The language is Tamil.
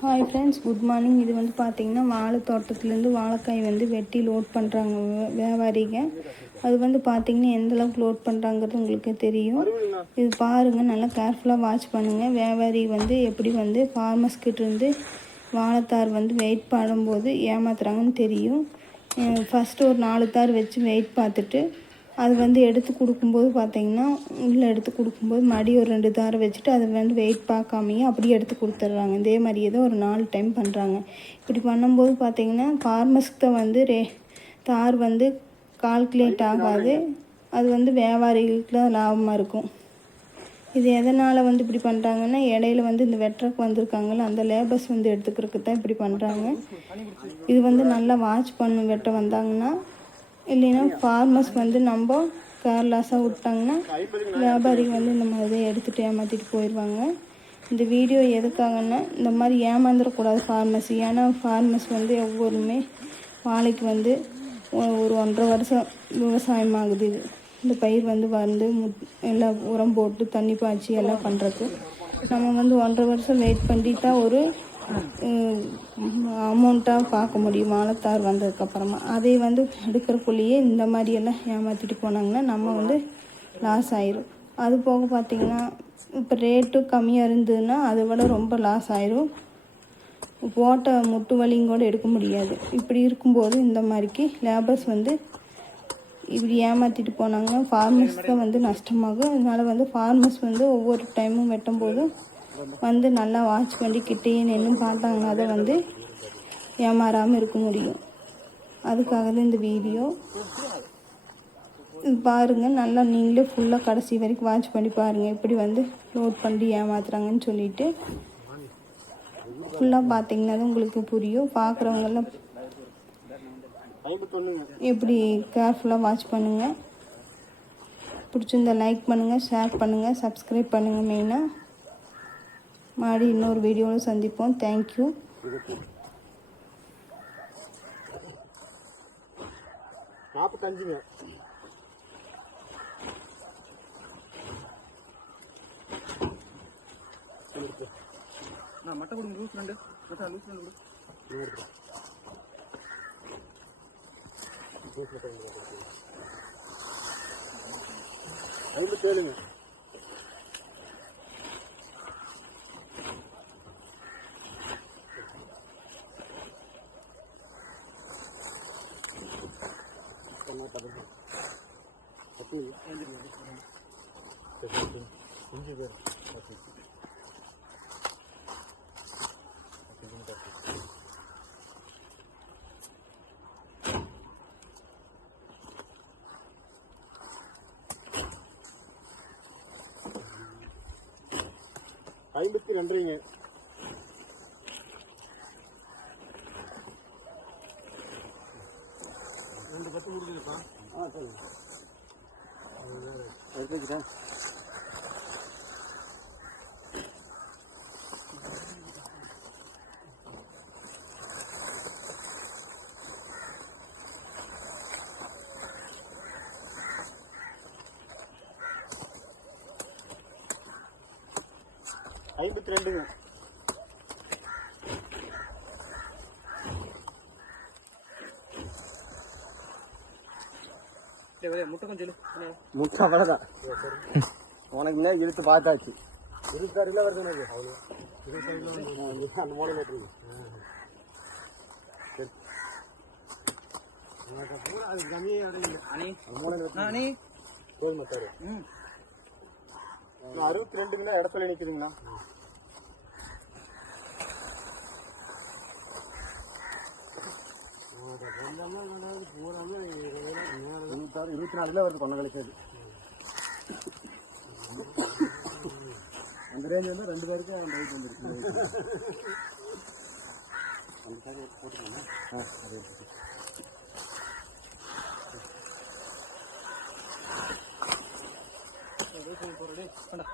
Hi friends, good morning. இது வந்து பார்த்திங்கன்னா வாழை தோட்டத்துலேருந்து வாழைக்காய் வந்து வெட்டி லோட் பண்ணுறாங்க வியாபாரிங்க. அது வந்து பார்த்திங்கன்னா எந்தளவுக்கு லோட் பண்ணுறாங்கிறது உங்களுக்கு தெரியும். இது பாருங்கள், நல்லா கேர்ஃபுல்லாக வாட்ச் பண்ணுங்கள். வியாபாரி வந்து எப்படி வந்து ஃபார்மர்ஸ்கிட்டேருந்து வாழைத்தார் வந்து வெயிட் பண்ணும்போது ஏமாத்துறாங்கன்னு தெரியும். ஃபஸ்ட்டு ஒரு 4 தார் வச்சு வெயிட் பார்த்துட்டு அது வந்து எடுத்து கொடுக்கும்போது பார்த்திங்கன்னா உள்ளே எடுத்து கொடுக்கும்போது மறுபடி ஒரு 2 தாரை வச்சுட்டு அதை வந்து வெயிட் பார்க்காமையே அப்படியே எடுத்து கொடுத்துட்றாங்க. இதே மாதிரியே தான் ஒரு 4 டைம் பண்ணுறாங்க. இப்படி பண்ணும்போது பார்த்திங்கன்னா ஃபார்மர்ஸ்க்கு தான் வந்து தார் வந்து கால்குலேட் ஆகாது. அது வந்து வியாபாரிகளுக்கு தான் லாபமாக இருக்கும். இது எதனால் வந்து இப்படி பண்ணுறாங்கன்னா, இடையில வந்து இந்த வெட்டுறக்கு வந்திருக்காங்கல்ல, அந்த லேபர்ஸ் வந்து எடுத்துக்கிறதுக்கு தான் இப்படி பண்ணுறாங்க. இது வந்து நல்லா வாட்ச் பண்ணும் வெட்ட வந்தாங்கன்னா. இல்லைன்னா ஃபார்மர்ஸ் வந்து நம்ம கேர்லெஸ்ஸாக விட்டாங்கன்னா வியாபாரிகள் வந்து இந்த மாதிரி எடுத்துகிட்டு ஏமாற்றிட்டு போயிடுவாங்க. இந்த வீடியோ எதுக்காகன்னா, இந்த மாதிரி ஏமாந்துடக்கூடாது ஃபார்மர்ஸ். ஏன்னா ஃபார்மர்ஸ் வந்து ஒவ்வொருமே வாழைக்கு வந்து ஒரு 1.5 வருஷம் விவசாயம் ஆகுது. இந்த பயிர் வந்து எல்லாம் உரம் போட்டு தண்ணி பாய்ச்சி எல்லாம் பண்ணுறதுக்கு நம்ம வந்து 1.5 வருஷம் வெயிட் பண்ணி தான் ஒரு அமௌண்ட்டாக பார்க்க முடியும் வாழைத்தார் வந்ததுக்கப்புறமா. அதை வந்து எடுக்கிறக்குள்ளேயே இந்த மாதிரியெல்லாம் ஏமாற்றிட்டு போனாங்கன்னா நம்ம வந்து லாஸ் ஆயிரும். அது போக பார்த்திங்கன்னா இப்போ ரேட்டு கம்மியாக இருந்ததுன்னா அதை விட ரொம்ப லாஸ் ஆயிரும். போட்ட முட்டு வலியும் கூட எடுக்க முடியாது. இப்படி இருக்கும்போது இந்த மாதிரிக்கு லேபர்ஸ் வந்து இப்படி ஏமாற்றிட்டு போனாங்கன்னா ஃபார்மர்ஸ் தான் வந்து நஷ்டமாகும். அதனால் வந்து ஃபார்மர்ஸ் வந்து ஒவ்வொரு டைமும் வெட்டும்போது வந்து நல்லா வாட்ச் பண்ணி கிட்டேயே நின்று பார்த்தாங்கன்னா அதை வந்து ஏமாறாமல் இருக்க முடியும். அதுக்காக தான் இந்த வீடியோ. இது பாருங்கள், நல்லா நீங்களே ஃபுல்லாக கடைசி வரைக்கும் வாட்ச் பண்ணி பாருங்கள், எப்படி வந்து லோட் பண்ணி ஏமாத்துறாங்கன்னு சொல்லிட்டு ஃபுல்லாக பார்த்தீங்கன்னா தான் உங்களுக்கு புரியும். பார்க்குறவங்கெல்லாம் எப்படி கேர்ஃபுல்லாக வாட்ச் பண்ணுங்கள். பிடிச்சிருந்தா லைக் பண்ணுங்கள், ஷேர் பண்ணுங்கள், சப்ஸ்கிரைப் பண்ணுங்கள். மெயினாக மறுபடியும் இன்னொரு வீடியோவில் சந்திப்போம். தேங்க்யூ. மட்டை கொடுங்க, லூஸ் ரெண்டு மட்டை லூஸ் ரெண்டு கொடு கேளுங்க. ஐம்பத்தி ரெண்டுங்க. ரெண்டு கட்டு கொடுக்குதுப்பா. சொல்லுங்க. எடுத்து வச்சுட்டேன். ஐம்பத்தி ரெண்டுங்க. முட்டை கொஞ்சம் முட்டை அவ்வளோதான். உனக்கு முன்னாடி இழுத்து பார்த்தாச்சு. 26 கிலோ வருது எனக்கு. அவ்வளோ 26 கிலோ அந்த மூலம் போட்டுருக்கு. அது கம்மியாக அணி கோல் மட்டாரு 62க்குன்னா இடத்துல நிற்குதுங்கண்ணா. பூராமே 24 வருது கொண்ட கழிச்சது. அந்த ரேஞ்ச் வந்து 2 பேருக்கு அந்த ரைட் வந்துருக்கு. அந்த சாரி போட்டுக்கோங்க. அதே போடா